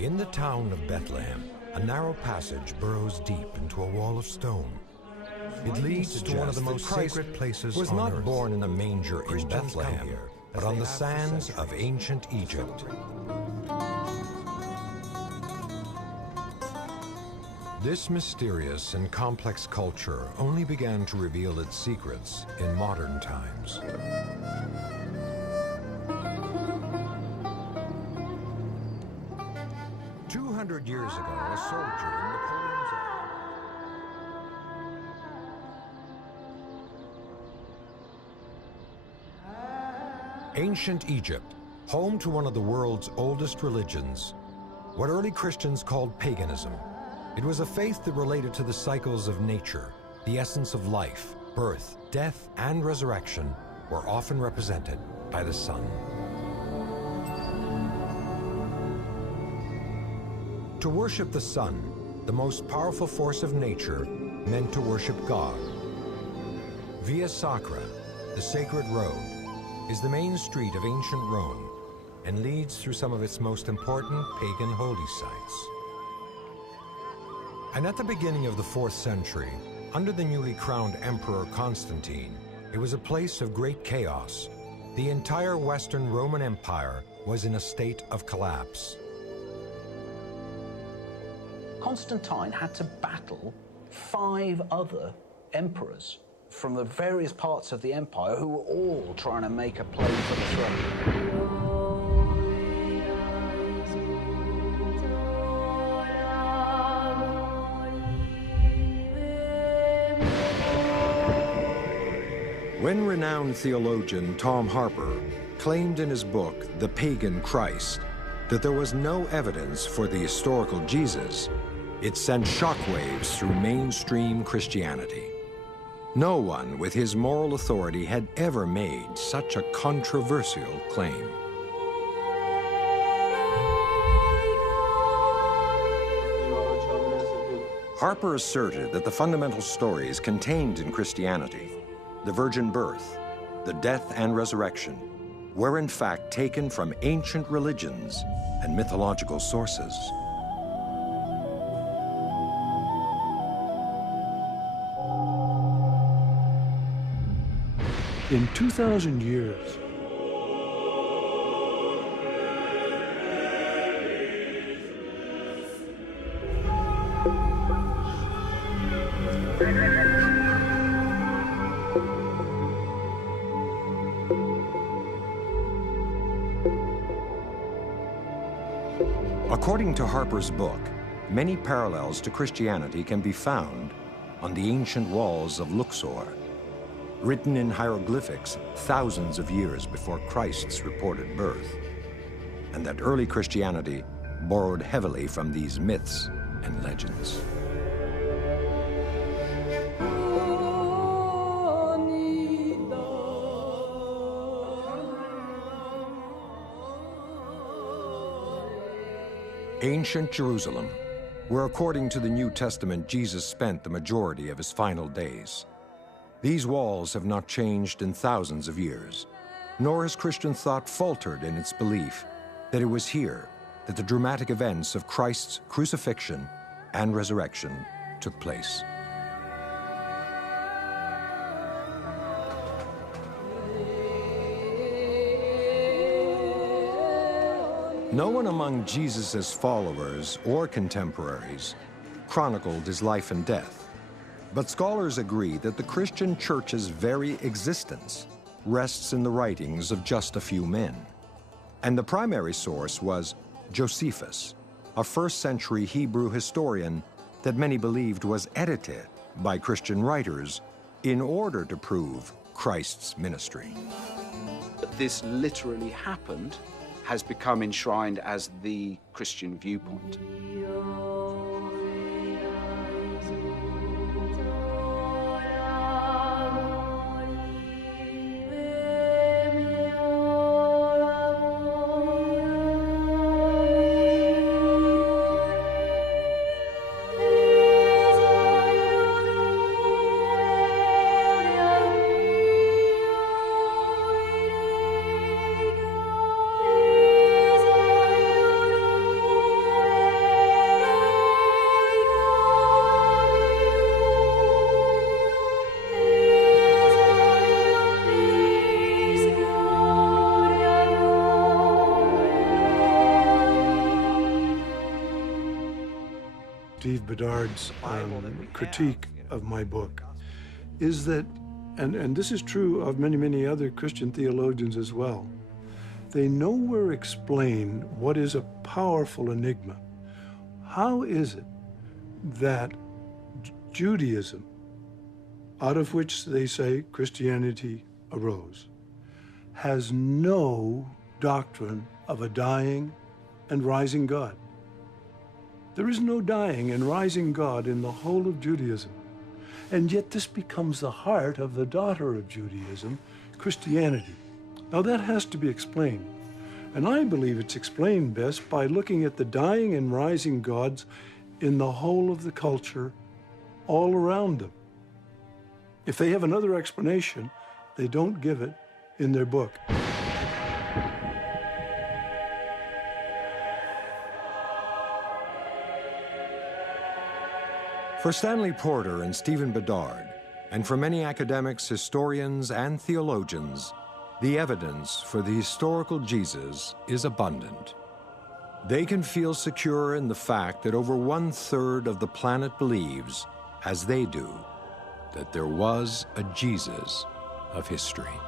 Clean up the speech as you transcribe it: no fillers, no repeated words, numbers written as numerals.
In the town of Bethlehem, a narrow passage burrows deep into a wall of stone. It leads to one of the most sacred places on earth. Was not born in a manger in Bethlehem, but on the sands of ancient Egypt. This mysterious and complex culture only began to reveal its secrets in modern times. Years ago, a soldier in Napoleon's army. Ancient Egypt, home to one of the world's oldest religions, what early Christians called paganism. It was a faith that related to the cycles of nature, the essence of life, birth, death, and resurrection were often represented by the sun. To worship the sun, the most powerful force of nature, meant to worship God. Via Sacra, the sacred road, is the main street of ancient Rome and leads through some of its most important pagan holy sites. And at the beginning of the 4th century, under the newly crowned Emperor Constantine, it was a place of great chaos. The entire Western Roman Empire was in a state of collapse. Constantine had to battle 5 other emperors from the various parts of the empire who were all trying to make a play for the throne. When renowned theologian Tom Harper claimed in his book, The Pagan Christ, that there was no evidence for the historical Jesus, it sent shockwaves through mainstream Christianity. No one with his moral authority had ever made such a controversial claim. Harper asserted that the fundamental stories contained in Christianity, the virgin birth, the death and resurrection, were in fact taken from ancient religions and mythological sources. In 2,000 years, according to Harper's book, many parallels to Christianity can be found on the ancient walls of Luxor, written in hieroglyphics thousands of years before Christ's reported birth, and that early Christianity borrowed heavily from these myths and legends. Ancient Jerusalem, where according to the New Testament Jesus spent the majority of his final days. These walls have not changed in thousands of years, nor has Christian thought faltered in its belief that it was here that the dramatic events of Christ's crucifixion and resurrection took place. No one among Jesus' followers or contemporaries chronicled his life and death, but scholars agree that the Christian church's very existence rests in the writings of just a few men. And the primary source was Josephus, a first-century Hebrew historian that many believed was edited by Christian writers in order to prove Christ's ministry. But this literally happened has become enshrined as the Christian viewpoint. Steve Bedard's critique of my book is that, and this is true of many, many other Christian theologians as well, they nowhere explain what is a powerful enigma. How is it that Judaism, out of which they say Christianity arose, has no doctrine of a dying and rising God? There is no dying and rising God in the whole of Judaism. And yet this becomes the heart of the daughter of Judaism, Christianity. Now that has to be explained. And I believe it's explained best by looking at the dying and rising gods in the whole of the culture all around them. If they have another explanation, they don't give it in their book. For Stanley Porter and Stephen Bedard, and for many academics, historians, and theologians, the evidence for the historical Jesus is abundant. They can feel secure in the fact that over 1/3 of the planet believes, as they do, that there was a Jesus of history.